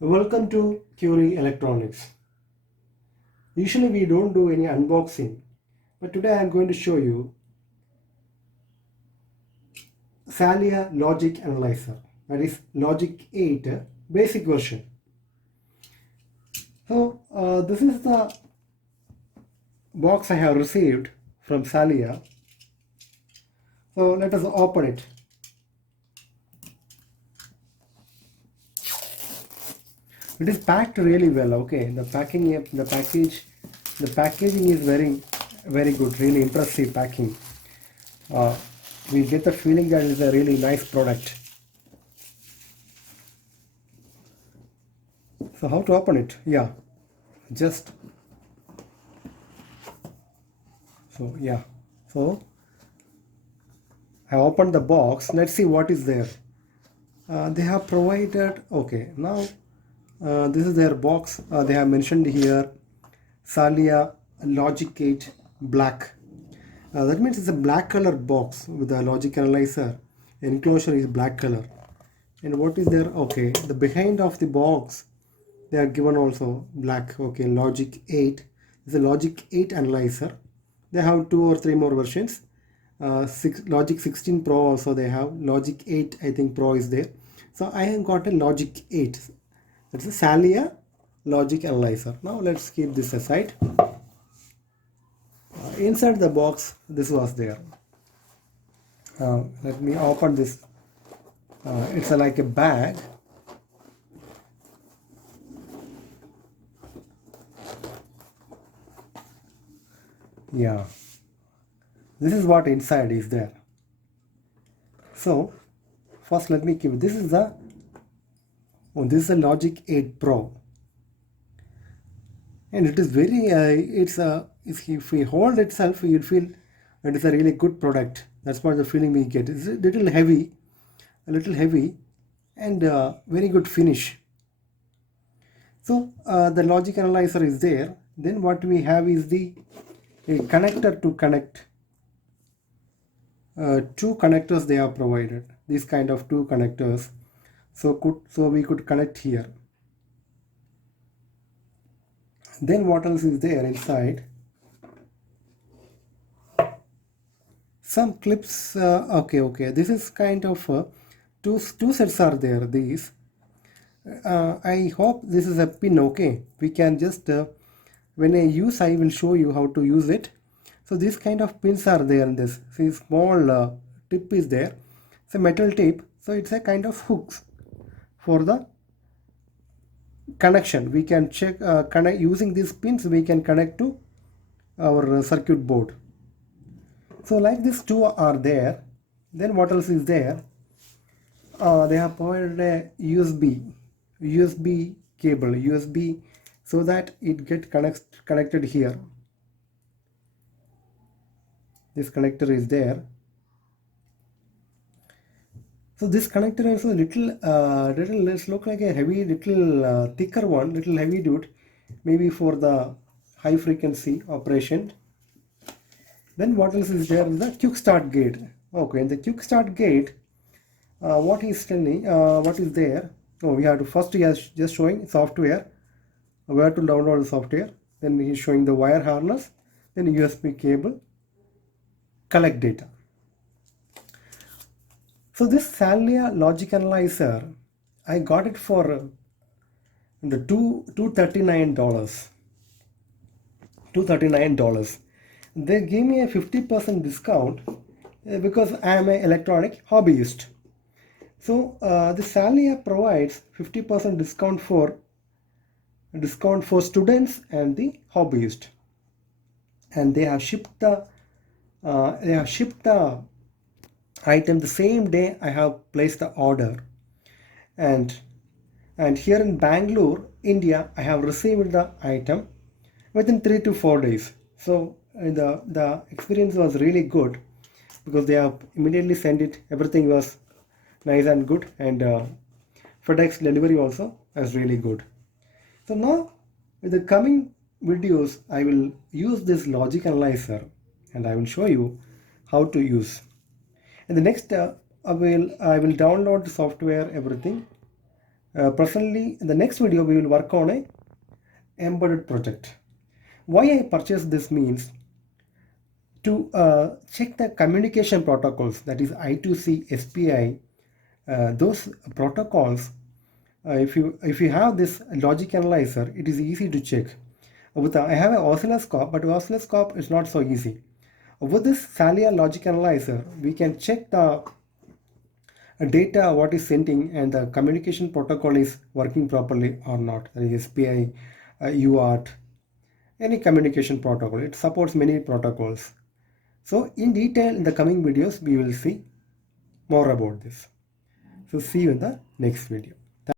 Welcome to Curie Electronics. Usually we don't do any unboxing, but today I am going to show you Salea Logic Analyzer, that is Logic 8 basic version. So this is the box I have received from Salea. So let us open it. It is packed really well. Okay, the packaging is very good. Really impressive packing. Uh, we get the feeling that it's a really nice product. So how to open it? Yeah, just so I opened the box. Let's see what is there. They have provided, okay, now this is their box. They have mentioned here Salea Logic 8 black. That means it's a black color box with a logic analyzer. Enclosure is black color. And what is there? Okay, the behind of the box they are given also black. Okay, Logic 8 is a Logic 8 analyzer. They have 2 or 3 more versions. Logic 16 Pro also they have. Logic 8 I think Pro is there. So I have got a Logic 8. That's a Salea Logic Analyzer. Now let's keep this aside. Inside the box this was there. Let me open this. It's like a bag. Yeah, this is what inside is there. So first let me keep this is the this is a Logic 8 Pro, and it is very if we hold itself you'll feel it is a really good product. That's what the feeling we get. It's a little heavy and very good finish. So the logic analyzer is there. Then what we have is the a connector to connect. Two connectors they have provided. These kind of two connectors. So we could connect here. Then what else is there inside? Some clips. Okay. This is kind of two sets are there. These. I hope this is a pin. Okay, we can just when I will show you how to use it. So these kind of pins are there in this. See, small tip is there. It's a metal tip. So it's a kind of hooks for the connection. We can check connect using these pins. We can connect to our circuit board. So like these two are there. Then what else is there? They have provided a USB cable, USB, so that it get connected here. This connector is there. So this connector is a little let's look like a heavy, little thicker one, little heavy dude, maybe for the high frequency operation. Then what else is there? The quick start gate. Okay, in the quick start gate, what he's telling, what is there? Oh, we have to first he has just showing software, where to download the software. Then he's showing the wire harness, then USB cable, collect data. So this Salea Logic Analyzer, I got it for the $239. $239. They gave me a 50% discount because I am an electronic hobbyist. So the Salea provides 50% discount for students and the hobbyist, and they have shipped the item the same day I have placed the order, and here in Bangalore, India, I have received the item within 3 to 4 days. So the experience was really good because they have immediately sent it. Everything was nice and good, and FedEx delivery also was really good. So now with the coming videos I will use this logic analyzer and I will show you how to use. In the next I will download the software, everything, Presently, in the next video, we will work on a embedded project. Why I purchased this means to check the communication protocols, that is I2C, SPI, those protocols. If you have this logic analyzer, it is easy to check. I have an oscilloscope, but oscilloscope is not so easy. With this Salea logic analyzer, we can check the data what is sending and the communication protocol is working properly or not. That is SPI, UART, any communication protocol. It supports many protocols. So in detail in the coming videos, we will see more about this. So see you in the next video.